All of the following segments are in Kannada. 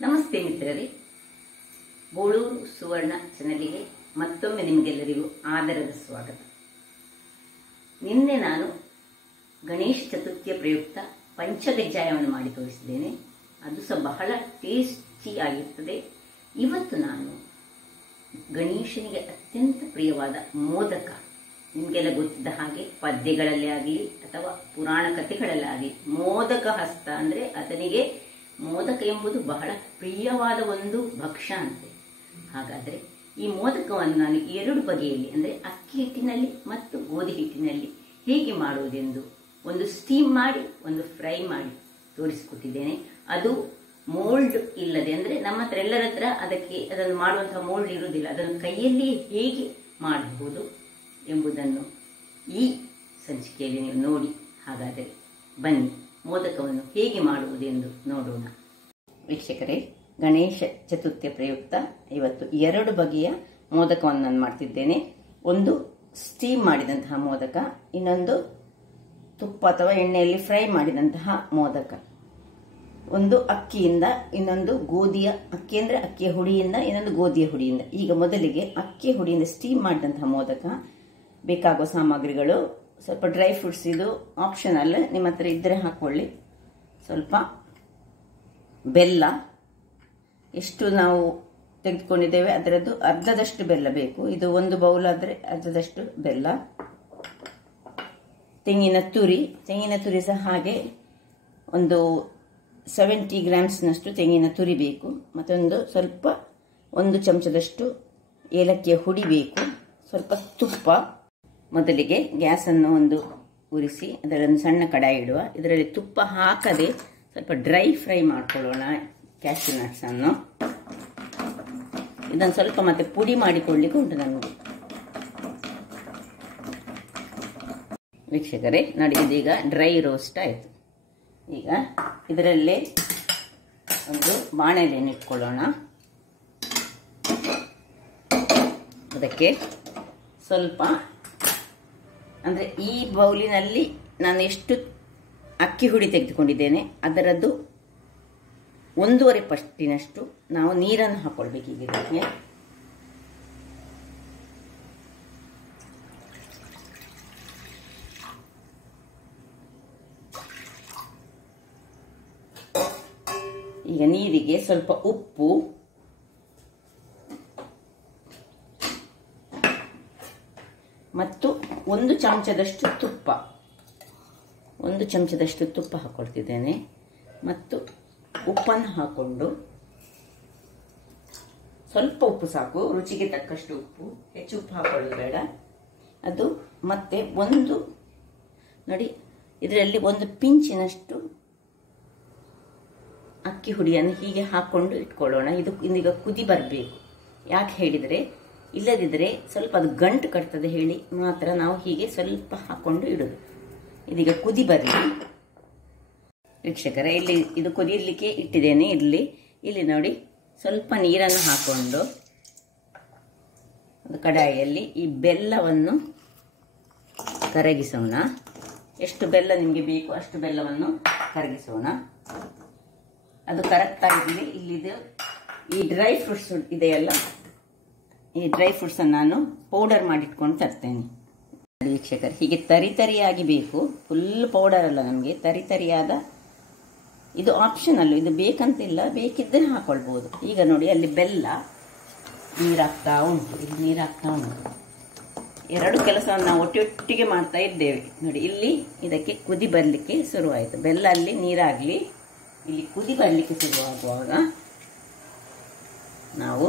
ನಮಸ್ತೆ ಮಿತ್ರರೇ, ಗೋಳೂರು ಸುವರ್ಣ ಚಾನೆಲ್ಗೆ ಮತ್ತೊಮ್ಮೆ ನಿಮಗೆಲ್ಲರಿಗೂ ಆದರದ ಸ್ವಾಗತ. ನಿನ್ನೆ ನಾನು ಗಣೇಶ ಚತುರ್ಥಿಯ ಪ್ರಯುಕ್ತ ಪಂಚಕಜ್ಜಾಯವನ್ನು ಮಾಡಿ ತೋರಿಸಿದ್ದೇನೆ. ಅದು ಸಹ ಬಹಳ ಟೇಸ್ಟಿ ಆಗಿರ್ತದೆ. ಇವತ್ತು ನಾನು ಗಣೇಶನಿಗೆ ಅತ್ಯಂತ ಪ್ರಿಯವಾದ ಮೋದಕ, ನಿಮಗೆಲ್ಲ ಗೊತ್ತಿದ್ದ ಹಾಗೆ ಪದ್ಯಗಳಲ್ಲಿ ಆಗಲಿ ಅಥವಾ ಪುರಾಣ ಕಥೆಗಳಲ್ಲಾಗಲಿ ಮೋದಕ ಹಸ್ತ ಅಂದರೆ ಆತನಿಗೆ ಮೋದಕ ಎಂಬುದು ಬಹಳ ಪ್ರಿಯವಾದ ಒಂದು ಭಕ್ಷ್ಯ ಅಂತೆ. ಹಾಗಾದರೆ ಈ ಮೋದಕವನ್ನು ನಾನು ಎರಡು ಬಗೆಯಲ್ಲಿ ಅಂದರೆ ಅಕ್ಕಿ ಹಿಟ್ಟಿನಲ್ಲಿ ಮತ್ತು ಗೋಧಿ ಹಿಟ್ಟಿನಲ್ಲಿ ಹೇಗೆ ಮಾಡುವುದೆಂದು ಒಂದು ಸ್ಟೀಮ್ ಮಾಡಿ ಒಂದು ಫ್ರೈ ಮಾಡಿ ತೋರಿಸಿಕೊಟ್ಟಿದ್ದೇನೆ. ಅದು ಮೋಲ್ಡ್ ಇಲ್ಲದೆ, ಅಂದರೆ ನಮ್ಮ ಹತ್ರ ಎಲ್ಲರ ಹತ್ರ ಅದನ್ನು ಮಾಡುವಂತಹ ಮೋಲ್ಡ್ ಇರುವುದಿಲ್ಲ. ಅದನ್ನು ಕೈಯಲ್ಲಿ ಹೇಗೆ ಮಾಡಬಹುದು ಎಂಬುದನ್ನು ಈ ಸಂಚಿಕೆಯಲ್ಲಿ ನೀವು ನೋಡಿ. ಹಾಗಾದರೆ ಬನ್ನಿ ಮೋದಕವನ್ನು ಹೇಗೆ ಮಾಡುವುದೆಂದು ನೋಡೋಣ. ವೀಕ್ಷಕರೇ, ಗಣೇಶ ಚತುರ್ಥಿಯ ಪ್ರಯುಕ್ತ ಇವತ್ತು ಎರಡು ಬಗೆಯ ಮೋದಕವನ್ನು ನಾನು ಮಾಡ್ತಿದ್ದೇನೆ. ಒಂದು ಸ್ಟೀಮ್ ಮಾಡಿದಂತಹ ಮೋದಕ, ಇನ್ನೊಂದು ತುಪ್ಪ ಅಥವಾ ಎಣ್ಣೆಯಲ್ಲಿ ಫ್ರೈ ಮಾಡಿದಂತಹ ಮೋದಕ. ಒಂದು ಅಕ್ಕಿಯಿಂದ, ಇನ್ನೊಂದು ಗೋಧಿಯ ಅಕ್ಕಿ ಅಂದರೆ ಅಕ್ಕಿಯ ಹುಡಿಯಿಂದ, ಇನ್ನೊಂದು ಗೋಧಿಯ ಹುಡಿಯಿಂದ. ಈಗ ಮೊದಲಿಗೆ ಅಕ್ಕಿಯ ಹುಡಿಯಿಂದ ಸ್ಟೀಮ್ ಮಾಡಿದಂತಹ ಮೋದಕ ಬೇಕಾಗುವ ಸಾಮಗ್ರಿಗಳು: ಸ್ವಲ್ಪ ಡ್ರೈ ಫ್ರೂಟ್ಸ್, ಇದು ಆಪ್ಷನಲ್, ನಿಮ್ಮ ಹತ್ರ ಇದ್ದರೆ ಹಾಕೊಳ್ಳಿ. ಸ್ವಲ್ಪ ಬೆಲ್ಲ, ಎಷ್ಟು ನಾವು ತೆಗೆದುಕೊಂಡಿದ್ದೇವೆ ಅದರದ್ದು ಅರ್ಧದಷ್ಟು ಬೆಲ್ಲ ಬೇಕು. ಇದು ಒಂದು ಬೌಲ್ ಆದರೆ ಅರ್ಧದಷ್ಟು ಬೆಲ್ಲ. ತೆಂಗಿನ ತುರಿ ಸಹ ಹಾಗೆ ಒಂದು 70 ಗ್ರಾಮ್ಸ್ನಷ್ಟು ತೆಂಗಿನ ತುರಿ ಬೇಕು. ಮತ್ತೊಂದು ಸ್ವಲ್ಪ 1 ಚಮಚದಷ್ಟು ಏಲಕ್ಕಿಯ ಹುಡಿ ಬೇಕು. ಸ್ವಲ್ಪ ತುಪ್ಪ. ಮೊದಲಿಗೆ ಗ್ಯಾಸನ್ನು ಒಂದು ಉರಿಸಿ ಅದರೊಂದು ಸಣ್ಣ ಕಡಾಯಿ ಇಡುವ. ಇದರಲ್ಲಿ ತುಪ್ಪ ಹಾಕದೆ ಸ್ವಲ್ಪ ಡ್ರೈ ಫ್ರೈ ಮಾಡ್ಕೊಳ್ಳೋಣ ಕ್ಯಾಶ್ಯೂ ನಟ್ಸ್ ಅನ್ನು. ಇದನ್ನು ಸ್ವಲ್ಪ ಮತ್ತೆ ಪುಡಿ ಮಾಡಿಕೊಳ್ಳಿಕ್ಕೆ ಉಂಟು ನಮಗೆ. ವೀಕ್ಷಕರೇ ನೋಡಿ, ಇದೀಗ ಡ್ರೈ ರೋಸ್ಟ್ ಆಯಿತು. ಈಗ ಇದರಲ್ಲೇ ಒಂದು ಬಾಣಲೆಯನ್ನು ಇಟ್ಕೊಳ್ಳೋಣ. ಅದಕ್ಕೆ ಸ್ವಲ್ಪ, ಅಂದರೆ ಈ ಬೌಲಿನಲ್ಲಿ ನಾನು ಎಷ್ಟು ಅಕ್ಕಿ ಹುಡಿ ತೆಗೆದುಕೊಂಡಿದ್ದೇನೆ ಅದರದ್ದು 1.5 ಪಟ್ಟಿನಷ್ಟು ನಾವು ನೀರನ್ನು ಹಾಕೊಳ್ಬೇಕು. ಈಗ ಇದಕ್ಕೆ ಈಗ ನೀರಿಗೆ ಸ್ವಲ್ಪ ಉಪ್ಪು, ಮತ್ತು 1 ಚಮಚದಷ್ಟು ತುಪ್ಪ, 1 ಚಮಚದಷ್ಟು ತುಪ್ಪ ಹಾಕೊಳ್ತಿದ್ದೇನೆ. ಮತ್ತು ಉಪ್ಪನ್ನು ಹಾಕೊಂಡು, ಸ್ವಲ್ಪ ಉಪ್ಪು ಸಾಕು, ರುಚಿಗೆ ತಕ್ಕಷ್ಟು ಉಪ್ಪು, ಹೆಚ್ಚು ಉಪ್ಪು ಹಾಕೊಳ್ಳೋದು ಬೇಡ. ಅದು ಮತ್ತೆ ಒಂದು ನೋಡಿ, ಇದರಲ್ಲಿ 1 ಪಿಂಚಿನಷ್ಟು ಅಕ್ಕಿ ಹುಡಿಯನ್ನು ಹೀಗೆ ಹಾಕೊಂಡು ಇಟ್ಕೊಳ್ಳೋಣ. ಇದು ಇನ್ನೀಗ ಕುದಿ ಬರಬೇಕು. ಯಾಕೆ ಹೇಳಿದರೆ, ಇಲ್ಲದಿದ್ದರೆ ಸ್ವಲ್ಪ ಅದು ಗಂಟು ಕಟ್ತದೆ ಹೇಳಿ ಮಾತ್ರ ನಾವು ಹೀಗೆ ಸ್ವಲ್ಪ ಹಾಕೊಂಡು ಇಡೋದು. ಇದೀಗ ಕುದಿ ಬರಲಿ. ವೀಕ್ಷಕರೇ, ಇಲ್ಲಿ ಇದು ಕುದಿಯಲಿಕ್ಕೆ ಇಟ್ಟಿದ್ದೇನೆ. ಇಲ್ಲಿ ನೋಡಿ, ಸ್ವಲ್ಪ ನೀರನ್ನು ಹಾಕೊಂಡು ಒಂದು ಕಡಾಯಿಯಲ್ಲಿ ಈ ಬೆಲ್ಲವನ್ನು ಕರಗಿಸೋಣ. ಎಷ್ಟು ಬೆಲ್ಲ ನಿಮಗೆ ಬೇಕು ಅಷ್ಟು ಬೆಲ್ಲವನ್ನು ಕರಗಿಸೋಣ. ಅದು ಕರೆಕ್ಟಾಗಿರಲಿ. ಇಲ್ಲಿದು ಈ ಡ್ರೈ ಫ್ರೂಟ್ಸ್ ಇದೆಯಲ್ಲ, ಈ ಡ್ರೈ ಫ್ರೂಟ್ಸನ್ನು ನಾನು ಪೌಡರ್ ಮಾಡಿಟ್ಕೊಂಡು ತರ್ತೇನೆ. ವೀಕ್ಷಕರು, ಹೀಗೆ ತರಿಯಾಗಿ ಬೇಕು, ಫುಲ್ ಪೌಡರ್ ಅಲ್ಲ ನಮಗೆ, ತರಿಯಾದ. ಇದು ಆಪ್ಷನಲ್ಲು, ಇದು ಬೇಕಂತಿಲ್ಲ, ಬೇಕಿದ್ದರೆ ಹಾಕೊಳ್ಬೋದು. ಈಗ ನೋಡಿ, ಅಲ್ಲಿ ಬೆಲ್ಲ ನೀರಾಗ್ತಾ ಉಂಟು, ಇಲ್ಲಿ ನೀರಾಗ್ತಾ ಉಂಟು. ಎರಡು ಕೆಲಸವನ್ನು ನಾವು ಒಟ್ಟಿಗೆ ಮಾಡ್ತಾ ಇದ್ದೇವೆ. ನೋಡಿ, ಇಲ್ಲಿ ಇದಕ್ಕೆ ಕುದಿ ಬರಲಿಕ್ಕೆ ಶುರುವಾಯಿತು. ಬೆಲ್ಲ ಅಲ್ಲಿ ನೀರಾಗಲಿ, ಇಲ್ಲಿ ಕುದಿ ಬರಲಿಕ್ಕೆ ಶುರುವಾಗುವಾಗ ನಾವು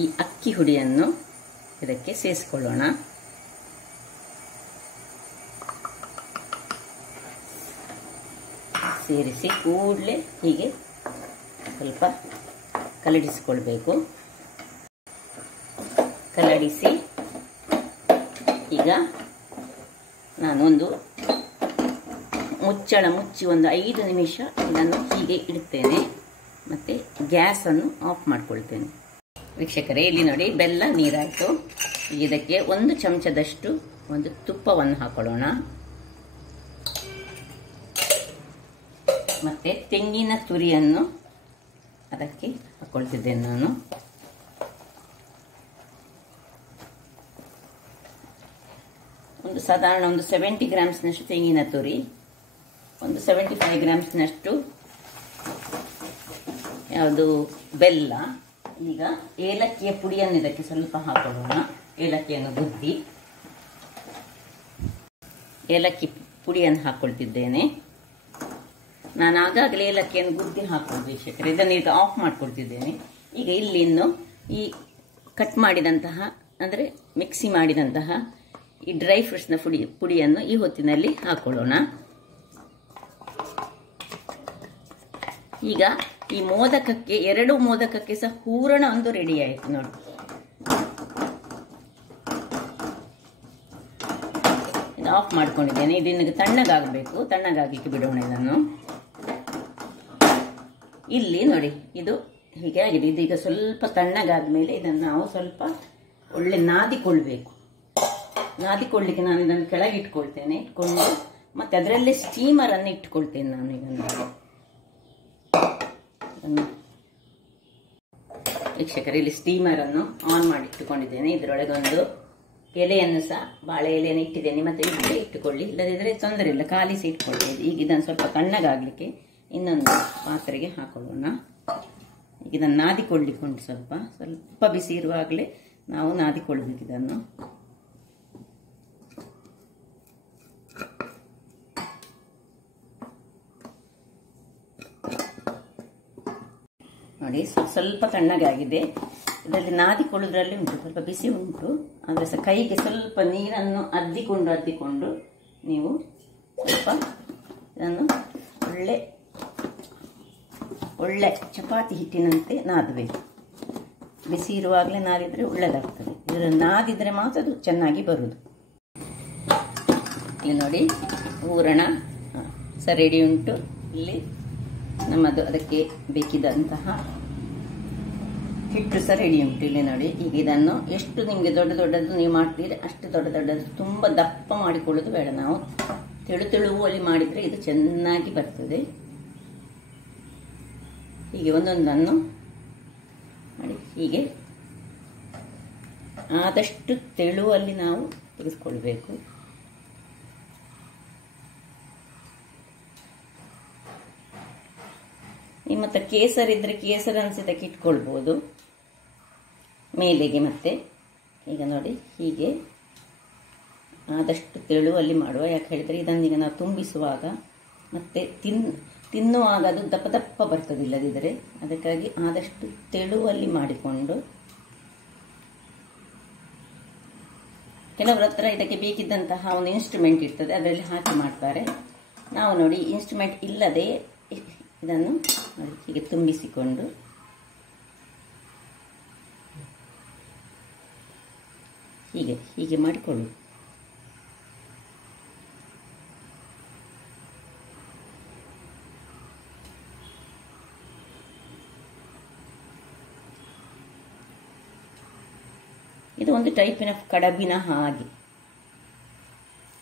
ಈ ಅಕ್ಕಿ ಹುಡಿಯನ್ನು ಇದಕ್ಕೆ ಸೇರಿಸಿಕೊಳ್ಳೋಣ. ಸೇರಿಸಿ ಕೂಡಲೇ ಹೀಗೆ ಸ್ವಲ್ಪ ಕಲಡಿಸಿಕೊಳ್ಬೇಕು. ಕಲಡಿಸಿ ಈಗ ನಾನೊಂದು ಮುಚ್ಚಳ ಮುಚ್ಚಿ ಒಂದು 5 ನಿಮಿಷ ಇದನ್ನು ಹೀಗೆ ಇಡ್ತೇನೆ. ಮತ್ತು ಗ್ಯಾಸನ್ನು ಆಫ್ ಮಾಡ್ಕೊಳ್ತೇನೆ. ವೀಕ್ಷಕರೇ, ಇಲ್ಲಿ ನೋಡಿ, ಬೆಲ್ಲ ನೀರಾಯಿತು. ಇದಕ್ಕೆ 1 ಚಮಚದಷ್ಟು ಒಂದು ತುಪ್ಪವನ್ನು ಹಾಕೊಳ್ಳೋಣ. ಮತ್ತು ತೆಂಗಿನ ತುರಿಯನ್ನು ಅದಕ್ಕೆ ಹಾಕ್ಕೊಳ್ತಿದ್ದೇನೆ ನಾನು. ಒಂದು ಸಾಧಾರಣ ಒಂದು 70 ಗ್ರಾಮ್ಸ್ನಷ್ಟು ತೆಂಗಿನ ತುರಿ, ಒಂದು 75 ಗ್ರಾಮ್ಸ್ನಷ್ಟು ಯಾವುದು ಬೆಲ್ಲ. ಈಗ ಏಲಕ್ಕಿಯ ಪುಡಿಯನ್ನು ಇದಕ್ಕೆ ಸ್ವಲ್ಪ ಹಾಕೊಳ್ಳೋಣ. ಏಲಕ್ಕಿಯನ್ನು ಗುದ್ದಿ ಏಲಕ್ಕಿ ಪುಡಿಯನ್ನು ಹಾಕ್ಕೊಳ್ತಿದ್ದೇನೆ. ನಾನು ಆಗಾಗಲೇ ಏಲಕ್ಕಿಯನ್ನು ಗುದ್ದಿ ಹಾಕ್ಕೊಂಡು ವೀಕ್ಷಕರೇ, ಇದನ್ನು ಈಗ ಆಫ್ ಮಾಡ್ಕೊಳ್ತಿದ್ದೇನೆ. ಈಗ ಇಲ್ಲಿ ಇನ್ನು ಈ ಕಟ್ ಮಾಡಿದಂತಹ ಅಂದರೆ ಮಿಕ್ಸಿ ಮಾಡಿದಂತಹ ಈ ಡ್ರೈ ಫ್ರೂಟ್ಸ್ನ ಪುಡಿಯನ್ನು ಈ ಹೊತ್ತಿನಲ್ಲಿ ಹಾಕೊಳ್ಳೋಣ. ಈಗ ಈ ಮೋದಕಕ್ಕೆ 2 ಮೋದಕಕ್ಕೆ ಸಹ ಹೂರಣ ಒಂದು ರೆಡಿ ಆಯಿತು ನೋಡಿ. ಇದು ಆಫ್ ಮಾಡ್ಕೊಂಡಿದ್ದೇನೆ. ಇದನ್ನು ತಣ್ಣಗಾಗಬೇಕು, ತಣ್ಣಗಾಗಲಿಕ್ಕೆ ಬಿಡೋಣ ಇದನ್ನು. ಇಲ್ಲಿ ನೋಡಿ ಇದು ಹೀಗೆ ಆಗಿದೆ. ಇದೀಗ ಸ್ವಲ್ಪ ತಣ್ಣಗಾದ ಮೇಲೆ ಇದನ್ನು ನಾವು ಸ್ವಲ್ಪ ಒಳ್ಳೆ ನಾದಿಕೊಳ್ಬೇಕು. ನಾದಿಕೊಳ್ಳಿಕ್ಕೆ ನಾನು ಇದನ್ನು ಕೆಳಗೆ ಇಟ್ಕೊಳ್ತೇನೆ. ಇಟ್ಕೊಂಡು ಮತ್ತೆ ಅದರಲ್ಲೇ ಸ್ಟೀಮರನ್ನು ಇಟ್ಕೊಳ್ತೇನೆ ನಾನು. ಇದನ್ನು ವೀಕ್ಷಕರೇ, ಇಲ್ಲಿ ಸ್ಟೀಮರನ್ನು ಆನ್ ಮಾಡಿ ಇಟ್ಟುಕೊಂಡಿದ್ದೇನೆ. ಇದರೊಳಗೆ ಒಂದು ಎಲೆಯನ್ನು ಸಹ ಬಾಳೆ ಎಲೆಯನ್ನು ಇಟ್ಟಿದ್ದೇನೆ. ಮತ್ತೆ ಇಲ್ಲೇ ಇಟ್ಟುಕೊಳ್ಳಿ, ಇಲ್ಲದಿದ್ದರೆ ತೊಂದರೆ ಇಲ್ಲ, ಕಾಲಿಸಿ ಇಟ್ಕೊಳ್ಳಿ. ಈಗ ಇದನ್ನು ಸ್ವಲ್ಪ ತಣ್ಣಗಾಗಲಿಕ್ಕೆ ಇನ್ನೊಂದು ಪಾತ್ರೆಗೆ ಹಾಕೊಳ್ಳೋಣ. ಈಗ ಇದನ್ನು ನಾದಿಕೊಳ್ಳಿಕೊಂಡು ಸ್ವಲ್ಪ ಬಿಸಿ ಇರುವಾಗಲೇ ನಾವು ನಾದಿಕೊಳ್ಬೇಕು ಇದನ್ನು. ನೋಡಿ ಸ್ವಲ್ಪ ತಣ್ಣಗಾಗಿದೆ. ಇದರಲ್ಲಿ ನಾದಿಕೊಳ್ಳೋದ್ರಲ್ಲಿ ಉಂಟು, ಸ್ವಲ್ಪ ಬಿಸಿ ಉಂಟು. ಆದರೆ ಸಹ ಕೈಗೆ ಸ್ವಲ್ಪ ನೀರನ್ನು ಅದ್ದಿಕೊಂಡು ನೀವು ಸ್ವಲ್ಪ ಇದನ್ನು ಒಳ್ಳೆ ಚಪಾತಿ ಹಿಟ್ಟಿನಂತೆ ನಾದಬೇಕು. ಬಿಸಿ ಇರುವಾಗಲೇ ನಾದಿದ್ರೆ ಒಳ್ಳೆದಾಗ್ತದೆ. ಇದನ್ನು ನಾದಿದ್ರೆ ಮಾತ್ರ ಅದು ಚೆನ್ನಾಗಿ ಬರುವುದು. ಇಲ್ಲಿ ನೋಡಿ ಹೂರಣ ಸಹ ರೆಡಿ ಉಂಟು. ಇಲ್ಲಿ ನಮ್ಮದು ಅದಕ್ಕೆ ಬೇಕಿದ್ದಂತಹ ಹಿಟ್ಟು ಸಹ ರೆಡಿ ಉಂಟು. ಇಲ್ಲಿ ನೋಡಿ, ಈಗ ಇದನ್ನು ಎಷ್ಟು ನಿಮಗೆ ದೊಡ್ಡದು ನೀವು ಮಾಡ್ತೀರಿ ಅಷ್ಟು ದೊಡ್ಡದು, ತುಂಬ ದಪ್ಪ ಮಾಡಿಕೊಳ್ಳೋದು ಬೇಡ. ನಾವು ತೆಳುವಲ್ಲಿ ಮಾಡಿದರೆ ಇದು ಚೆನ್ನಾಗಿ ಬರ್ತದೆ. ಹೀಗೆ ಒಂದೊಂದನ್ನು ಮಾಡಿ ಹೀಗೆ ಆದಷ್ಟು ತೆಳುವಲ್ಲಿ ನಾವು ತೆಗೆದುಕೊಳ್ಬೇಕು. ನಿಮ್ಮ ಹತ್ರ ಕೇಸರ್ ಇದ್ರೆ ಕೇಸರ್ ಅನಿಸಿದಕ್ಕೆ ಇಟ್ಕೊಳ್ಬೋದು ಮೇಲೆಗೆ. ಮತ್ತೆ ಈಗ ನೋಡಿ ಹೀಗೆ ಆದಷ್ಟು ತೆಳುವಲ್ಲಿ ಮಾಡುವ. ಯಾಕೆ ಹೇಳಿದರೆ ಇದನ್ನೀಗ ನಾವು ತುಂಬಿಸುವಾಗ ಮತ್ತೆ ತಿನ್ನುವಾಗ ಅದು ದಪ್ಪ ಬರ್ತದೆ ಇಲ್ಲದಿದ್ದರೆ. ಅದಕ್ಕಾಗಿ ಆದಷ್ಟು ತೆಳುವಲ್ಲಿ ಮಾಡಿಕೊಂಡು, ಕೆಲವರ ಹತ್ರ ಇದಕ್ಕೆ ಬೇಕಿದ್ದಂತಹ ಒಂದು ಇನ್ಸ್ಟ್ರೂಮೆಂಟ್ ಇರ್ತದೆ, ಅದರಲ್ಲಿ ಹಾಕಿ ಮಾಡ್ತಾರೆ. ನಾವು ನೋಡಿ ಇನ್ಸ್ಟ್ರೂಮೆಂಟ್ ಇಲ್ಲದೆ ಇದನ್ನು ಹೀಗೆ ತುಂಬಿಸಿಕೊಂಡು ಹೀಗೆ ಮಾಡಿಕೊಳ್ಳುವುದು. ಇದು ಒಂದು ಟೈಪಿನ ಕಡಬಿನ ಹಾಗೆ.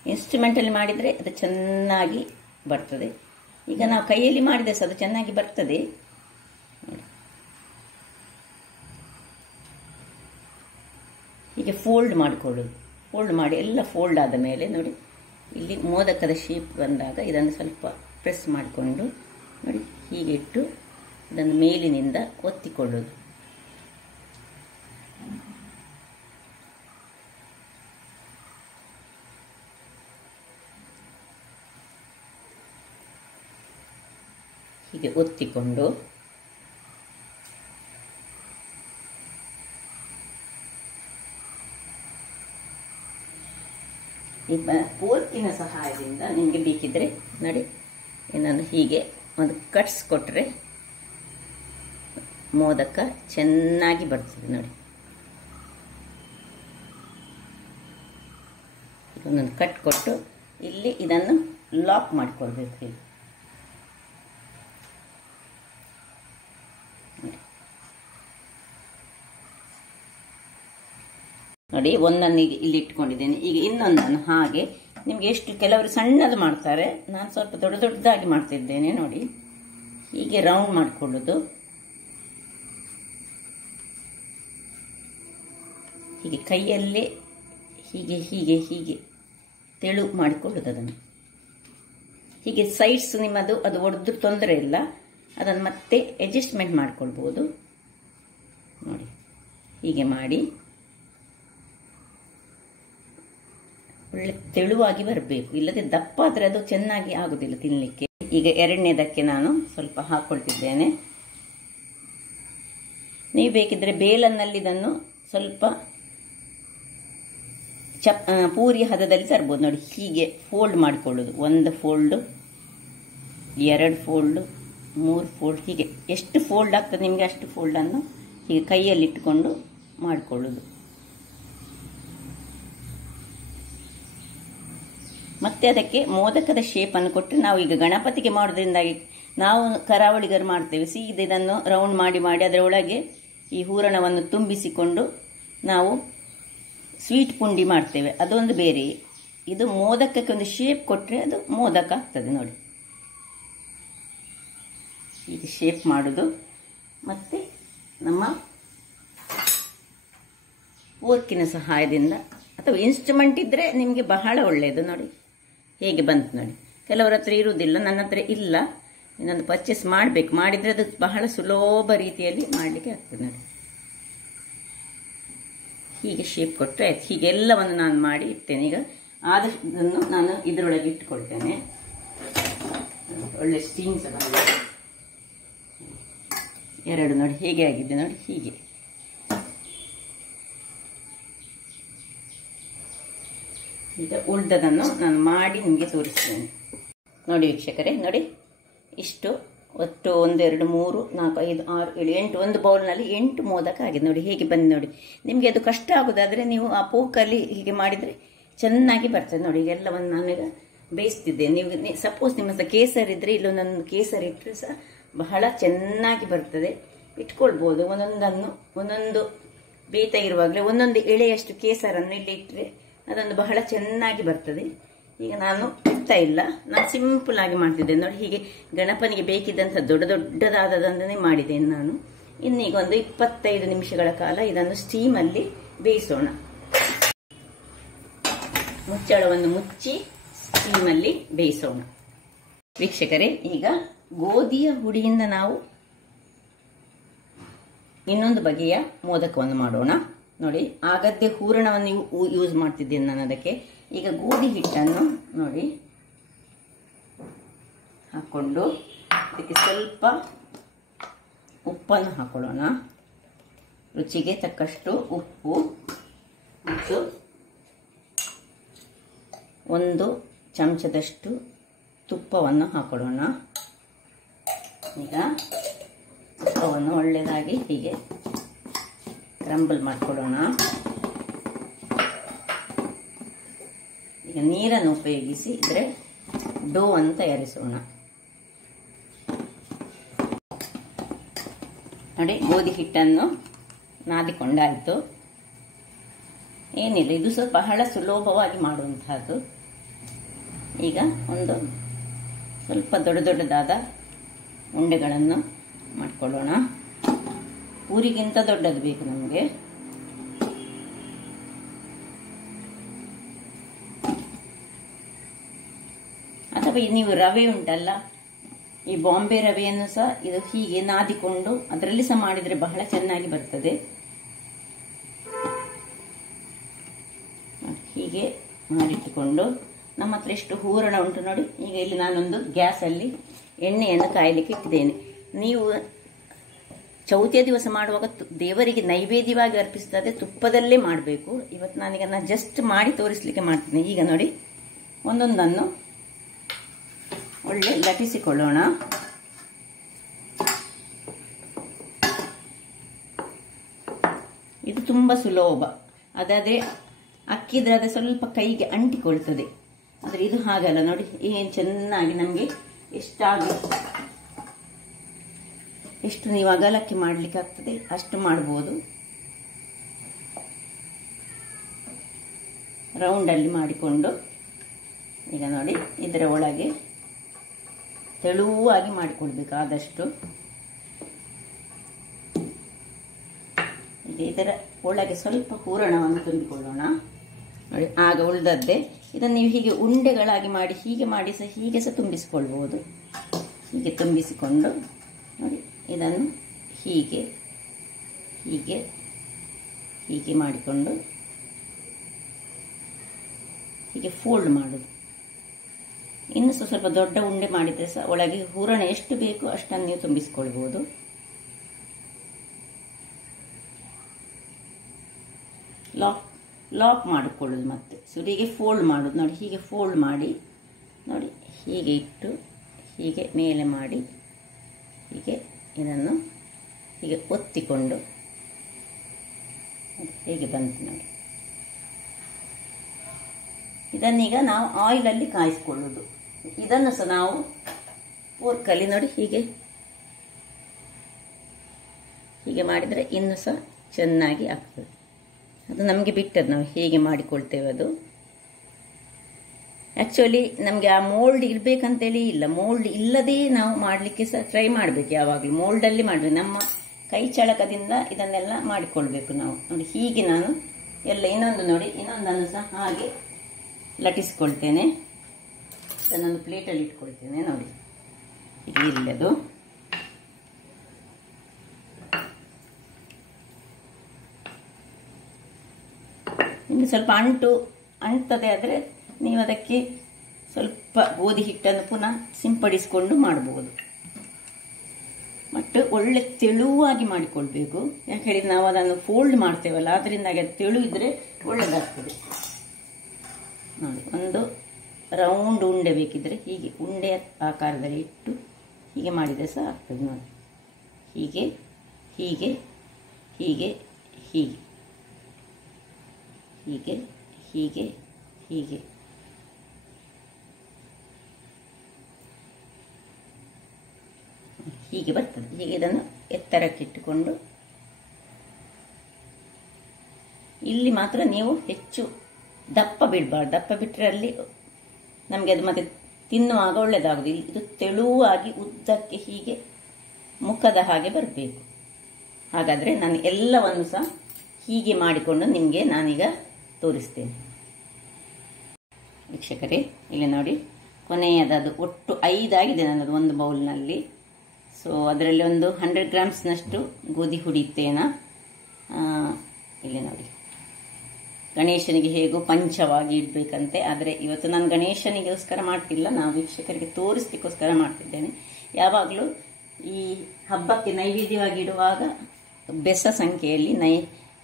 ಇನ್ಸ್ಟ್ರೂಮೆಂಟಲ್ಲಿ ಮಾಡಿದರೆ ಅದು ಚೆನ್ನಾಗಿ ಬರ್ತದೆ. ಈಗ ನಾವು ಕೈಯಲ್ಲಿ ಮಾಡಿದರೆ ಸಹ ಅದು ಚೆನ್ನಾಗಿ ಬರ್ತದೆ. ಹೀಗೆ ಫೋಲ್ಡ್ ಮಾಡಿಕೊಳ್ಳೋದು. ಫೋಲ್ಡ್ ಮಾಡಿ ಎಲ್ಲ ಫೋಲ್ಡ್ ಆದ ಮೇಲೆ ನೋಡಿ ಇಲ್ಲಿ ಮೋದಕದ ಶೇಪ್ ಬಂದಾಗ ಇದನ್ನು ಸ್ವಲ್ಪ ಪ್ರೆಸ್ ಮಾಡಿಕೊಂಡು ನೋಡಿ ಹೀಗೆ ಇಟ್ಟು ಇದನ್ನು ಮೇಲಿನಿಂದ ಒತ್ತಿಕೊಳ್ಳೋದು. ಹೀಗೆ ಒತ್ತಿಕೊಂಡು ಈ ಫೋರ್ಕಿನ ಸಹಾಯದಿಂದ ನಿಮಗೆ ಬೇಕಿದ್ರೆ ನೋಡಿ ಇನ್ನೊಂದು ಹೀಗೆ ಒಂದು ಕಟ್ಸ್ ಕೊಟ್ಟರೆ ಮೋದಕ ಚೆನ್ನಾಗಿ ಬರ್ತದೆ. ನೋಡಿ ಒಂದೊಂದು ಕಟ್ ಕೊಟ್ಟು ಇಲ್ಲಿ ಇದನ್ನು ಲಾಕ್ ಮಾಡಿಕೊಳ್ಬೇಕು. ಹೀಗೆ ನೋಡಿ ಒಂದನ್ನು ಈಗ ಇಲ್ಲಿ ಇಟ್ಕೊಂಡಿದ್ದೇನೆ. ಈಗ ಇನ್ನೊಂದನ್ನು ಹಾಗೆ ನಿಮ್ಗೆ ಎಷ್ಟು ಕೆಲವರು ಸಣ್ಣದು ಮಾಡ್ತಾರೆ, ನಾನು ಸ್ವಲ್ಪ ದೊಡ್ಡ ದೊಡ್ಡದಾಗಿ ಮಾಡ್ತಿದ್ದೇನೆ. ನೋಡಿ ಹೀಗೆ ರೌಂಡ್ ಮಾಡಿಕೊಳ್ಳೋದು, ಹೀಗೆ ಕೈಯಲ್ಲೇ ಹೀಗೆ ಹೀಗೆ ಹೀಗೆ ತೆಳು ಮಾಡಿಕೊಳ್ಳೋದು. ಅದನ್ನು ಹೀಗೆ ಸೈಡ್ಸ್ ನಿಮ್ಮದು ಅದು ಒಡೆದು ತೊಂದರೆ ಇಲ್ಲ, ಅದನ್ನು ಮತ್ತೆ ಅಡ್ಜಸ್ಟ್ಮೆಂಟ್ ಮಾಡ್ಕೊಳ್ಬೋದು. ನೋಡಿ ಹೀಗೆ ಮಾಡಿ ಒಳ್ಳೆ ತೆಳುವಾಗಿ ಬರಬೇಕು, ಇಲ್ಲದೆ ದಪ್ಪ ಆದರೆ ಅದು ಚೆನ್ನಾಗಿ ಆಗುದಿಲ್ಲ ತಿನ್ನಲಿಕ್ಕೆ. ಈಗ ಎರಡನೇದಕ್ಕೆ ನಾನು ಸ್ವಲ್ಪ ಹಾಕೊಳ್ತಿದ್ದೇನೆ. ನೀವು ಬೇಕಿದ್ರೆ ಬೇಲನ್ನಲ್ಲಿ ಇದನ್ನು ಸ್ವಲ್ಪ ಪೂರಿ ಹದದಲ್ಲಿ ತರ್ಬೋದು. ನೋಡಿ ಹೀಗೆ ಫೋಲ್ಡ್ ಮಾಡಿಕೊಳ್ಳೋದು, ಒಂದು ಫೋಲ್ಡು, ಎರಡು ಫೋಲ್ಡು, ಮೂರು ಫೋಲ್ಡ್, ಹೀಗೆ ಎಷ್ಟು ಫೋಲ್ಡ್ ಆಗ್ತದೆ ನಿಮಗೆ ಅಷ್ಟು ಫೋಲ್ಡನ್ನು ಹೀಗೆ ಕೈಯಲ್ಲಿ ಇಟ್ಟುಕೊಂಡು ಮಾಡಿಕೊಳ್ಳೋದು. ಮತ್ತೆ ಅದಕ್ಕೆ ಮೋದಕದ ಶೇಪನ್ನು ಕೊಟ್ಟರೆ, ನಾವು ಈಗ ಗಣಪತಿಗೆ ಮಾಡೋದ್ರಿಂದಾಗಿ ನಾವು ಕರಾವಳಿಗರು ಮಾಡ್ತೇವೆ, ಸೀದಾ ಇದನ್ನು ರೌಂಡ್ ಮಾಡಿ ಮಾಡಿ ಅದರ ಒಳಗೆ ಈ ಹೂರಣವನ್ನು ತುಂಬಿಸಿಕೊಂಡು ನಾವು ಸ್ವೀಟ್ ಪುಂಡಿ ಮಾಡ್ತೇವೆ, ಅದೊಂದು ಬೇರೆ. ಇದು ಮೋದಕಕ್ಕೆ ಒಂದು ಶೇಪ್ ಕೊಟ್ಟರೆ ಅದು ಮೋದಕ ಆಗ್ತದೆ. ನೋಡಿ ಹೀಗೆ ಶೇಪ್ ಮಾಡೋದು. ಮತ್ತು ನಮ್ಮ ಫೋರ್ಕಿನ ಸಹಾಯದಿಂದ ಅಥವಾ ಇನ್ಸ್ಟ್ರುಮೆಂಟ್ ಇದ್ದರೆ ನಿಮಗೆ ಬಹಳ ಒಳ್ಳೆಯದು. ನೋಡಿ ಹೇಗೆ ಬಂತು ನೋಡಿ. ಕೆಲವರ ಹತ್ರ ಇರುವುದಿಲ್ಲ, ನನ್ನ ಹತ್ರ ಇಲ್ಲ, ಇನ್ನೊಂದು ಪರ್ಚೇಸ್ ಮಾಡಬೇಕು. ಮಾಡಿದರೆ ಅದು ಬಹಳ ಸುಲಭ ರೀತಿಯಲ್ಲಿ ಮಾಡಲಿಕ್ಕೆ ಆಗ್ತದೆ. ನೋಡಿ ಹೀಗೆ ಶೇಪ್ ಕೊಟ್ಟರೆ ಆಯ್ತು. ಹೀಗೆಲ್ಲವನ್ನು ನಾನು ಮಾಡಿ ಇಡ್ತೇನೆ. ಈಗ ಆದಷ್ಟು ನಾನು ಇದರೊಳಗೆ ಇಟ್ಕೊಳ್ತೇನೆ. ಒಳ್ಳೆ ಸ್ಟೀಮ್ಸ್ ಬಂದಿದೆ. ಎರಡು ನೋಡಿ ಹೇಗೆ ಆಗಿದೆ ನೋಡಿ. ಹೀಗೆ ಈಗ ಉಳಿದದನ್ನು ನಾನು ಮಾಡಿ ನಿಮಗೆ ತೋರಿಸ್ತೇನೆ. ನೋಡಿ ವೀಕ್ಷಕರೇ, ನೋಡಿ ಇಷ್ಟು ಒಟ್ಟು 1 2 3 4 5 6 7 8 ಒಂದು ಬೌಲ್ನಲ್ಲಿ 8 ಮೋದಕ ಆಗಿದೆ. ನೋಡಿ ಹೇಗೆ ಬಂದು ನೋಡಿ. ನಿಮಗೆ ಅದು ಕಷ್ಟ ಆಗೋದಾದರೆ ನೀವು ಆ ಪೋಕಲ್ಲಿ ಹೀಗೆ ಮಾಡಿದರೆ ಚೆನ್ನಾಗಿ ಬರ್ತದೆ. ನೋಡಿ ಈಗೆಲ್ಲವನ್ನು ನಾನೀಗ ಬೇಯಿಸ್ತಿದ್ದೆ. ನೀವು ಸಪೋಸ್ ನಿಮ್ಮ ಹತ್ರ ಕೇಸರಿ ಇದ್ದರೆ ಇಲ್ಲೊಂದೊಂದು ಕೇಸರಿ ಇಟ್ಟರೆ ಸಹ ಬಹಳ ಚೆನ್ನಾಗಿ ಬರ್ತದೆ. ಇಟ್ಕೊಳ್ಬೋದು. ಒಂದೊಂದು ಬೇಯ್ತಾ ಇರುವಾಗಲೇ ಒಂದೊಂದು ಎಳೆಯಷ್ಟು ಕೇಸರನ್ನು ಇಲ್ಲಿ ಇಟ್ಟರೆ ಅದೊಂದು ಬಹಳ ಚೆನ್ನಾಗಿ ಬರ್ತದೆ. ಈಗ ನಾನು ಇಡ್ತಾ ಇಲ್ಲ, ನಾನು ಸಿಂಪಲ್ ಆಗಿ ಮಾಡ್ತಿದ್ದೇನೆ. ನೋಡಿ ಹೀಗೆ ಗಣಪನಿಗೆ ಬೇಕಿದ್ದಂಥ ದೊಡ್ಡ ದೊಡ್ಡದಾದದನ್ನೇ ಮಾಡಿದ್ದೇನೆ ನಾನು. ಇನ್ನೀಗ ಒಂದು 25 ನಿಮಿಷಗಳ ಕಾಲ ಇದನ್ನು ಸ್ಟೀಮಲ್ಲಿ ಬೇಯಿಸೋಣ. ಮುಚ್ಚಳವನ್ನು ಮುಚ್ಚಿ ಸ್ಟೀಮಲ್ಲಿ ಬೇಯಿಸೋಣ. ವೀಕ್ಷಕರೇ, ಈಗ ಗೋಧಿಯ ಹುಡಿಯಿಂದ ನಾವು ಇನ್ನೊಂದು ಬಗೆಯ ಮೋದಕವನ್ನು ಮಾಡೋಣ. ನೋಡಿ ಆಗದ್ದೇ ಹೂರಣವನ್ನು ಯೂಸ್ ಮಾಡ್ತಿದ್ದೇನೆ ನಾನು ಅದಕ್ಕೆ. ಈಗ ಗೋಧಿ ಹಿಟ್ಟನ್ನು ನೋಡಿ ಹಾಕೊಂಡು ಅದಕ್ಕೆ ಸ್ವಲ್ಪ ಉಪ್ಪನ್ನು ಹಾಕೊಳ್ಳೋಣ. ರುಚಿಗೆ ತಕ್ಕಷ್ಟು ಉಪ್ಪು ಮತ್ತು 1 ಚಮಚದಷ್ಟು ತುಪ್ಪವನ್ನು ಹಾಕೊಳ್ಳೋಣ. ಈಗ ತುಪ್ಪವನ್ನು ಒಳ್ಳೆಯದಾಗಿ ಹೀಗೆ ಕ್ರಂಬಲ್ ಮಾಡಿಕೊಳ್ಳೋಣ. ಈಗ ನೀರನ್ನು ಉಪಯೋಗಿಸಿ ಇದರ ಡೋ ಅನ್ನು ತಯಾರಿಸೋಣ. ನೋಡಿ ಗೋಧಿ ಹಿಟ್ಟನ್ನು ನಾದಿಕೊಂಡಾಯಿತು. ಏನಿಲ್ಲ, ಇದು ಸ್ವಲ್ಪ ಬಹಳ ಸುಲಭವಾಗಿ ಮಾಡುವಂತಹದ್ದು. ಈಗ ಒಂದು ಸ್ವಲ್ಪ ದೊಡ್ಡ ದೊಡ್ಡದಾದ ಉಂಡೆಗಳನ್ನು ಮಾಡಿಕೊಳ್ಳೋಣ. ಪೂರಿಗಿಂತ ದೊಡ್ಡದು ಬೇಕು ನಮಗೆ. ಅಥವಾ ನೀವು ರವೆ ಉಂಟಲ್ಲ, ಈ ಬಾಂಬೆ ರವೆಯನ್ನು ಸಹ ಇದು ಹೀಗೆ ನಾದಿಕೊಂಡು ಅದರಲ್ಲಿ ಸಹ ಮಾಡಿದರೆ ಬಹಳ ಚೆನ್ನಾಗಿ ಬರ್ತದೆ. ಹೀಗೆ ಮಾಡಿಟ್ಟುಕೊಂಡು ನಮ್ಮ ಹತ್ರ ಎಷ್ಟು ಹೂರಣ ಉಂಟು ನೋಡಿ. ಈಗ ಇಲ್ಲಿ ನಾನೊಂದು ಗ್ಯಾಸಲ್ಲಿ ಎಣ್ಣೆಯನ್ನು ಕಾಯಲಿಕ್ಕೆ ಇಟ್ಟಿದ್ದೇನೆ. ನೀವು ಚೌತಿಯ ದಿವಸ ಮಾಡುವಾಗ ದೇವರಿಗೆ ನೈವೇದ್ಯವಾಗಿ ಅರ್ಪಿಸ್ತದೆ ತುಪ್ಪದಲ್ಲೇ ಮಾಡಬೇಕು. ಇವತ್ತು ನಾನೀಗ ಜಸ್ಟ್ ಮಾಡಿ ತೋರಿಸಲಿಕ್ಕೆ ಮಾಡ್ತೀನಿ. ಈಗ ನೋಡಿ ಒಂದೊಂದನ್ನು ಒಳ್ಳೆ ಲಟಿಸಿಕೊಳ್ಳೋಣ. ಇದು ತುಂಬ ಸುಲಭ. ಅದಾದರೆ ಅಕ್ಕಿದ್ರೆ ಅದು ಸ್ವಲ್ಪ ಕೈಗೆ ಅಂಟಿಕೊಳ್ತದೆ. ಆದರೆ ಇದು ಹಾಗಲ್ಲ ನೋಡಿ, ಏನು ಚೆನ್ನಾಗಿ ನಮಗೆ ಎಷ್ಟು ನೀವು ಅಗಲಕ್ಕೆ ಮಾಡಲಿಕ್ಕೆ ಆಗ್ತದೆ ಅಷ್ಟು ಮಾಡ್ಬೋದು. ರೌಂಡಲ್ಲಿ ಮಾಡಿಕೊಂಡು ಈಗ ನೋಡಿ ಇದರ ಒಳಗೆ ತೆಳುವಾಗಿ ಮಾಡಿಕೊಳ್ಬೇಕು ಆದಷ್ಟು. ಇದರ ಒಳಗೆ ಸ್ವಲ್ಪ ಹೂರಣವನ್ನು ತುಂಬಿಕೊಳ್ಳೋಣ ನೋಡಿ. ಆಗ ಉಳಿದದ್ದೇ ಇದನ್ನು ನೀವು ಹೀಗೆ ಉಂಡೆಗಳಾಗಿ ಮಾಡಿ ಹೀಗೆ ಸಹ ತುಂಬಿಸಿಕೊಳ್ಬಹುದು. ಹೀಗೆ ತುಂಬಿಸಿಕೊಂಡು ನೋಡಿ ಇದನ್ನು ಹೀಗೆ ಹೀಗೆ ಹೀಗೆ ಮಾಡಿಕೊಂಡು ಹೀಗೆ ಫೋಲ್ಡ್ ಮಾಡೋದು. ಇನ್ನು ಸ್ವಲ್ಪ ದೊಡ್ಡ ಉಂಡೆ ಮಾಡಿದರೆ ಸಹ ಒಳಗೆ ಹೂರಣ ಎಷ್ಟು ಬೇಕು ಅಷ್ಟನ್ನು ನೀವು ತುಂಬಿಸಿಕೊಳ್ಬಹುದು. ಲಾಕ್ ಮಾಡಿಕೊಳ್ಳೋದು ಮತ್ತೆ ಸುರಿಗೆ ಫೋಲ್ಡ್ ಮಾಡೋದು ನೋಡಿ. ಹೀಗೆ ಫೋಲ್ಡ್ ಮಾಡಿ ನೋಡಿ, ಹೀಗೆ ಇಟ್ಟು ಹೀಗೆ ಮೇಲೆ ಮಾಡಿ ಹೀಗೆ ಇದನ್ನು ಹೀಗೆ ಒತ್ತಿಕೊಂಡು ಹೇಗೆ ಬಂತು ನೋಡಿ. ಇದನ್ನೀಗ ನಾವು ಆಯಿಲಲ್ಲಿ ಕಾಯಿಸಿಕೊಳ್ಳೋದು. ಇದನ್ನು ಸಹ ನಾವು ಫೋರ್ಕಲ್ಲಿ ನೋಡಿ ಹೀಗೆ ಹೀಗೆ ಮಾಡಿದರೆ ಇನ್ನೂ ಸಹ ಚೆನ್ನಾಗಿ ಆಗ್ತದೆ. ಅದು ನಮಗೆ ಬಿಟ್ಟದ್ದು, ನಾವು ಹೇಗೆ ಮಾಡಿಕೊಳ್ತೇವೆ ಅದು. ಆ್ಯಕ್ಚುಲಿ ನಮಗೆ ಆ ಮೋಲ್ಡ್ ಇರಬೇಕಂತೇಳಿ ಇಲ್ಲ, ಮೋಲ್ಡ್ ಇಲ್ಲದೇ ನಾವು ಮಾಡಲಿಕ್ಕೆ ಸಹ ಟ್ರೈ ಮಾಡಬೇಕು. ಯಾವಾಗಲೂ ಮೋಲ್ಡಲ್ಲಿ ಮಾಡಬೇಕು. ನಮ್ಮ ಕೈ ಚಳಕದಿಂದ ಇದನ್ನೆಲ್ಲ ಮಾಡಿಕೊಳ್ಬೇಕು ನಾವು ನೋಡಿ. ಹೀಗೆ ನಾನು ಎಲ್ಲ ಇನ್ನೊಂದು ನೋಡಿ ಇನ್ನೊಂದನ್ನು ಸಹ ಹಾಗೆ ಲಟಿಸ್ಕೊಳ್ತೇನೆ. ಅದನ್ನೊಂದು ಪ್ಲೇಟಲ್ಲಿ ಇಟ್ಕೊಳ್ತೇನೆ ನೋಡಿ. ಈಗ ಇಲ್ಲದು ಇನ್ನು ಸ್ವಲ್ಪ ಅಂಟುತ್ತದೆ ಆದರೆ ನೀವು ಅದಕ್ಕೆ ಸ್ವಲ್ಪ ಗೋಧಿ ಹಿಟ್ಟನ್ನು ಪುನಃ ಸಿಂಪಡಿಸಿಕೊಂಡು ಮಾಡಬಹುದು. ಮತ್ತು ಒಳ್ಳೆ ತೆಳುವಾಗಿ ಮಾಡಿಕೊಳ್ಬೇಕು. ಯಾಕೆ ಹೇಳಿದ್ರೆ ನಾವು ಅದನ್ನು ಫೋಲ್ಡ್ ಮಾಡ್ತೇವಲ್ಲ, ಅದರಿಂದಾಗಿ ಅದು ತೆಳು ಇದ್ರೆ ಒಳ್ಳೆದಾಗ್ತದೆ ನೋಡಿ. ಒಂದು ರೌಂಡ್ ಉಂಡೆ ಬೇಕಿದ್ರೆ ಹೀಗೆ ಉಂಡೆ ಆಕಾರದಲ್ಲಿ ಇಟ್ಟು ಹೀಗೆ ಮಾಡಿದರೆ ಸಹ ಆಗ್ತದೆ ನೋಡಿ. ಹೀಗೆ ಹೀಗೆ ಹೀಗೆ ಹೀಗೆ ಹೀಗೆ ಹೀಗೆ ಹೀಗೆ ಹೀಗೆ ಬರ್ತದೆ. ಹೀಗೆ ಇದನ್ನು ಎತ್ತರಕ್ಕಿಟ್ಟುಕೊಂಡು ಇಲ್ಲಿ ಮಾತ್ರ ನೀವು ಹೆಚ್ಚು ದಪ್ಪ ಬಿಡಬಾರ್ದು. ದಪ್ಪ ಬಿಟ್ಟರೆ ಅಲ್ಲಿ ನಮಗೆ ಅದು ಮತ್ತೆ ತಿನ್ನುವಾಗ ಒಳ್ಳೆಯದಾಗುದು. ಇದು ತೆಳುವಾಗಿ ಉದ್ದಕ್ಕೆ ಹೀಗೆ ಮುಖದ ಹಾಗೆ ಬರಬೇಕು. ಹಾಗಾದರೆ ನಾನು ಎಲ್ಲವನ್ನು ಸಹ ಹೀಗೆ ಮಾಡಿಕೊಂಡು ನಿಮಗೆ ನಾನೀಗ ತೋರಿಸ್ತೇನೆ. ವೀಕ್ಷಕರೇ ಇಲ್ಲಿ ನೋಡಿ, ಕೊನೆಯದದು ಒಟ್ಟು 5 ಆಗಿದೆ ನನ್ನದು ಒಂದು ಬೌಲ್ನಲ್ಲಿ. ಸೊ ಅದರಲ್ಲಿ ಒಂದು 100 ಗ್ರಾಮ್ಸ್ನಷ್ಟು ಗೋಧಿ ಹುಡಿತೇನ. ಇಲ್ಲಿ ನೋಡಿ, ಗಣೇಶನಿಗೆ ಹೇಗೂ ಪಂಚವಾಗಿ ಇಡಬೇಕಂತೆ. ಆದರೆ ಇವತ್ತು ನಾನು ಗಣೇಶನಿಗೋಸ್ಕರ ಮಾಡ್ತಿಲ್ಲ, ನಾವು ವೀಕ್ಷಕರಿಗೆ ತೋರಿಸ್ಲಿಕ್ಕೋಸ್ಕರ ಮಾಡ್ತಿದ್ದೇನೆ. ಯಾವಾಗಲೂ ಈ ಹಬ್ಬಕ್ಕೆ ನೈವೇದ್ಯವಾಗಿ ಇಡುವಾಗ ಬೆಸ ಸಂಖ್ಯೆಯಲ್ಲಿ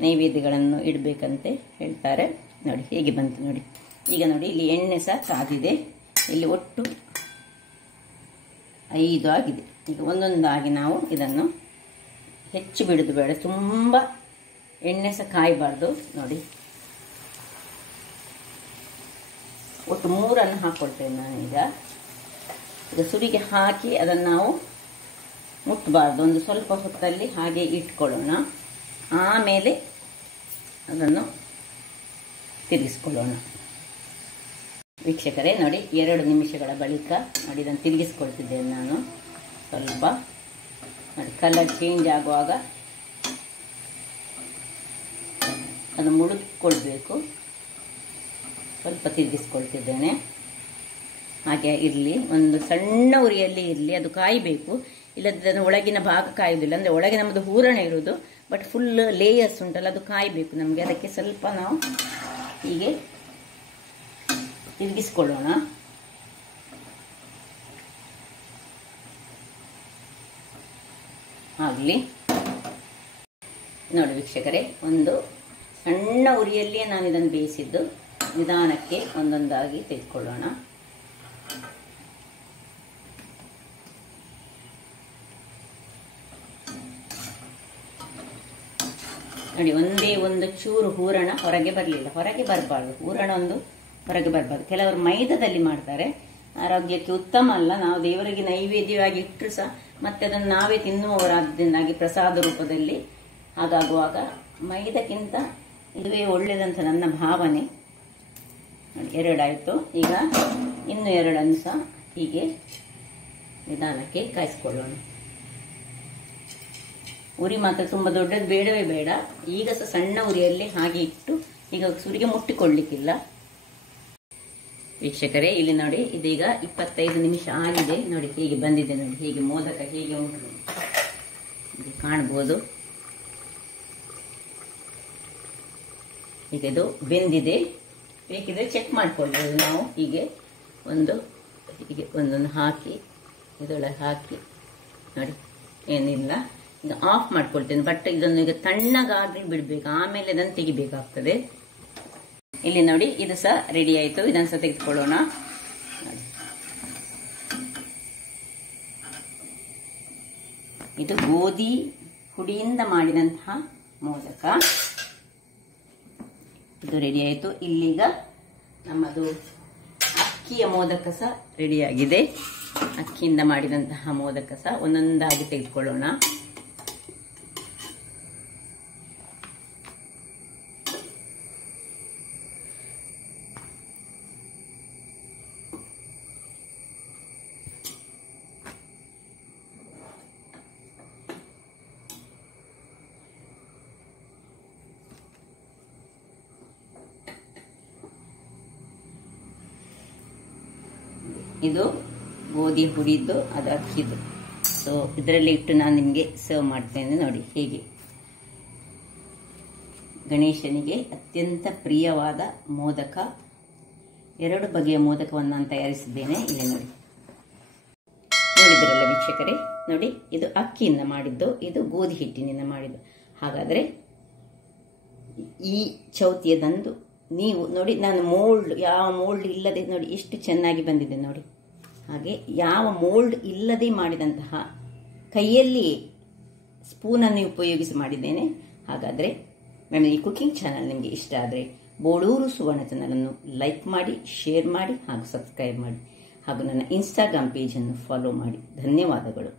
ನೈವೇದ್ಯಗಳನ್ನು ಇಡಬೇಕಂತೆ ಹೇಳ್ತಾರೆ. ನೋಡಿ ಹೇಗೆ ಬಂತು ನೋಡಿ. ಈಗ ನೋಡಿ ಇಲ್ಲಿ ಎಣ್ಣೆ ಸಹ ಕಾದಿದೆ. ಇಲ್ಲಿ ಒಟ್ಟು 5 ಆಗಿದೆ. ಈಗ ಒಂದೊಂದಾಗಿ ನಾವು ಇದನ್ನು ಹೆಚ್ಚು ಬಿಡೋದು ಬೇಡ, ತುಂಬ ಎಣ್ಣೆ ಸಹ ಕಾಯಬಾರ್ದು ನೋಡಿ. ಒಟ್ಟು 3 ಹಾಕ್ಕೊಳ್ತೇನೆ ನಾನೀಗ. ಈಗ ಸುರಿಗೆ ಹಾಕಿ ಅದನ್ನು ನಾವು ಮುಟ್ಟಬಾರ್ದು. ಒಂದು ಸ್ವಲ್ಪ ಹೊತ್ತಲ್ಲಿ ಹಾಗೆ ಇಟ್ಕೊಳ್ಳೋಣ. ಆಮೇಲೆ ಅದನ್ನು ತಿರುಗಿಸ್ಕೊಳ್ಳೋಣ. ವೀಕ್ಷಕರೇ ನೋಡಿ, 2 ನಿಮಿಷಗಳ ಬಳಿಕ ನೋಡಿ ಇದನ್ನು ತಿರುಗಿಸ್ಕೊಳ್ತಿದ್ದೇನೆ ನಾನು. ಸ್ವಲ್ಪ ನೋಡಿ ಕಲರ್ ಚೇಂಜ್ ಆಗುವಾಗ ಅದು ಮುಳುಗಿಕೊಳ್ಬೇಕು. ಸ್ವಲ್ಪ ತಿರುಗಿಸ್ಕೊಳ್ತಿದ್ದೇನೆ. ಹಾಗೆ ಇರಲಿ, ಒಂದು ಸಣ್ಣ ಉರಿಯಲ್ಲಿ ಇರಲಿ, ಅದು ಕಾಯಬೇಕು. ಇಲ್ಲದ ಒಳಗಿನ ಭಾಗ ಕಾಯುವುದಿಲ್ಲ. ಅಂದರೆ ಒಳಗೆ ನಮ್ಮದು ಹೂರಣ ಇರೋದು, ಬಟ್ ಫುಲ್ ಲೇಯರ್ಸ್ ಉಂಟಲ್ಲ, ಅದು ಕಾಯಬೇಕು ನಮಗೆ. ಅದಕ್ಕೆ ಸ್ವಲ್ಪ ನಾವು ಹೀಗೆ ತಿರುಗಿಸ್ಕೊಳ್ಳೋಣ. ಆಗಲಿ ನೋಡಿ ವೀಕ್ಷಕರೇ, ಒಂದು ಸಣ್ಣ ಉರಿಯಲ್ಲಿಯೇ ನಾನು ಇದನ್ನು ಬೇಯಿಸಿದ್ದು. ನಿಧಾನಕ್ಕೆ ಒಂದೊಂದಾಗಿ ತೆಗೆದುಕೊಳ್ಳೋಣ. ನೋಡಿ, ಒಂದೇ ಒಂದು ಚೂರು ಹೂರಣ ಹೊರಗೆ ಬರಲಿಲ್ಲ. ಹೊರಗೆ ಬರಬಾರ್ದು, ಹೂರಣ ಒಂದು ಹೊರಗೆ ಬರಬಾರ್ದು. ಕೆಲವರು ಮೈದಾದಲ್ಲಿ ಮಾಡ್ತಾರೆ, ಆರೋಗ್ಯಕ್ಕೆ ಉತ್ತಮ ಅಲ್ಲ. ನಾವು ದೇವರಿಗೆ ನೈವೇದ್ಯವಾಗಿ ಇಟ್ಟರು ಸಹ ಮತ್ತೆ ಅದನ್ನು ನಾವೇ ತಿನ್ನುವವರಾದ್ದರಿಂದಾಗಿ ಪ್ರಸಾದ ರೂಪದಲ್ಲಿ ಹಾಗಾಗುವಾಗ ಮೈದಕ್ಕಿಂತ ಇದುವೇ ಒಳ್ಳೆಯದಂತ ನನ್ನ ಭಾವನೆ. ಎರಡಾಯಿತು. ಈಗ ಇನ್ನು ಎರಡನ್ನು ಸಹ ಹೀಗೆ ನಿಧಾನಕ್ಕೆ ಕಾಯಿಸ್ಕೊಳ್ಳೋಣ. ಉರಿ ಮಾತ್ರ ತುಂಬ ದೊಡ್ಡದು ಬೇಡವೇ ಬೇಡ. ಈಗ ಸಹ ಸಣ್ಣ ಉರಿಯಲ್ಲಿ ಹಾಗೆ ಇಟ್ಟು ಈಗ ಸುರಿಗೆ ಮುಟ್ಟಿಕೊಳ್ಳಿಕ್ಕಿಲ್ಲ. ವೀಕ್ಷಕರೇ, ಇಲ್ಲಿ ನೋಡಿ, ಇದೀಗ 25 ನಿಮಿಷ ಆಗಿದೆ. ನೋಡಿ ಹೇಗೆ ಬಂದಿದೆ, ನೋಡಿ ಹೇಗೆ ಮೋದಕ ಹೇಗೆ ಉಂಟು ಕಾಣ್ಬೋದು. ಈಗ ಇದು ಬೆಂದಿದೆ. ಬೇಕಿದ್ರೆ ಚೆಕ್ ಮಾಡ್ಕೊಳ್ಬೋದು ನಾವು. ಹೀಗೆ ಒಂದೊಂದು ಹಾಕಿ ಇದರೊಳಗೆ ಹಾಕಿ ನೋಡಿ, ಏನಿಲ್ಲ. ಈಗ ಆಫ್ ಮಾಡ್ಕೊಳ್ತೇನೆ. ಬಟ್ ಇದನ್ನು ಈಗ ತಣ್ಣಗಾಗಿ ಬಿಡಬೇಕು, ಆಮೇಲೆ ಅದನ್ನು ತೆಗಿಬೇಕಾಗ್ತದೆ. ಇಲ್ಲಿ ನೋಡಿ, ಇದು ಸಹ ರೆಡಿ ಆಯಿತು. ಇದನ್ನು ಸಹ ತೆಗೆದುಕೊಳ್ಳೋಣ. ಇದು ಗೋಧಿ ಹುಡಿಯಿಂದ ಮಾಡಿದಂತಹ ಮೋದಕ. ಇದು ರೆಡಿ ಆಯಿತು. ಇಲ್ಲೀಗ ನಮ್ಮದು ಅಕ್ಕಿಯ ಮೋದಕ ಸಹ ರೆಡಿಯಾಗಿದೆ. ಅಕ್ಕಿಯಿಂದ ಮಾಡಿದಂತಹ ಮೋದಕ ಸಹ ಒಂದೊಂದಾಗಿ ತೆಗೆದುಕೊಳ್ಳೋಣ. ಇದು ಗೋಧಿ ಹುಡಿದ್ದು, ಅದು ಅಕ್ಕಿದು. ಸೊ ಇದರಲ್ಲಿ ಇಟ್ಟು ನಾನು ನಿಮಗೆ ಸರ್ವ್ ಮಾಡ್ತೇನೆ. ನೋಡಿ ಹೇಗೆ ಗಣೇಶನಿಗೆ ಅತ್ಯಂತ ಪ್ರಿಯವಾದ ಮೋದಕ, 2 ಬಗೆಯ ಮೋದಕವನ್ನು ನಾನು ತಯಾರಿಸಿದ್ದೇನೆ. ಇಲ್ಲಿ ನೋಡಿ, ನೋಡಿದಿರಲ್ಲ ವೀಕ್ಷಕರೇ. ನೋಡಿ, ಇದು ಅಕ್ಕಿಯಿಂದ ಮಾಡಿದ್ದು, ಇದು ಗೋಧಿ ಹಿಟ್ಟಿನಿಂದ ಮಾಡಿದ್ದು. ಹಾಗಾದರೆ ಈ ಚೌತಿಯದಂದು ನೀವು ನೋಡಿ, ನಾನು ಯಾವ ಮೋಲ್ಡ್ ಇಲ್ಲದೆ ನೋಡಿ ಎಷ್ಟು ಚೆನ್ನಾಗಿ ಬಂದಿದೆ ನೋಡಿ. ಹಾಗೆ ಯಾವ ಮೋಲ್ಡ್ ಇಲ್ಲದೆ ಮಾಡಿದಂತಹ ಕೈಯಲ್ಲಿಯೇ ಸ್ಪೂನನ್ನು ಉಪಯೋಗಿಸಿ ಮಾಡಿದ್ದೇನೆ. ಹಾಗಾದರೆ ಈ ಕುಕಿಂಗ್ ಚಾನಲ್ ನಿಮಗೆ ಇಷ್ಟ ಆದರೆ ಬೋಳೂರು ಸುವರ್ಣ ಚಾನಲನ್ನು ಲೈಕ್ ಮಾಡಿ, ಶೇರ್ ಮಾಡಿ ಹಾಗೂ ಸಬ್ಸ್ಕ್ರೈಬ್ ಮಾಡಿ ಹಾಗೂ ನನ್ನ ಇನ್ಸ್ಟಾಗ್ರಾಮ್ ಪೇಜನ್ನು ಫಾಲೋ ಮಾಡಿ. ಧನ್ಯವಾದಗಳು.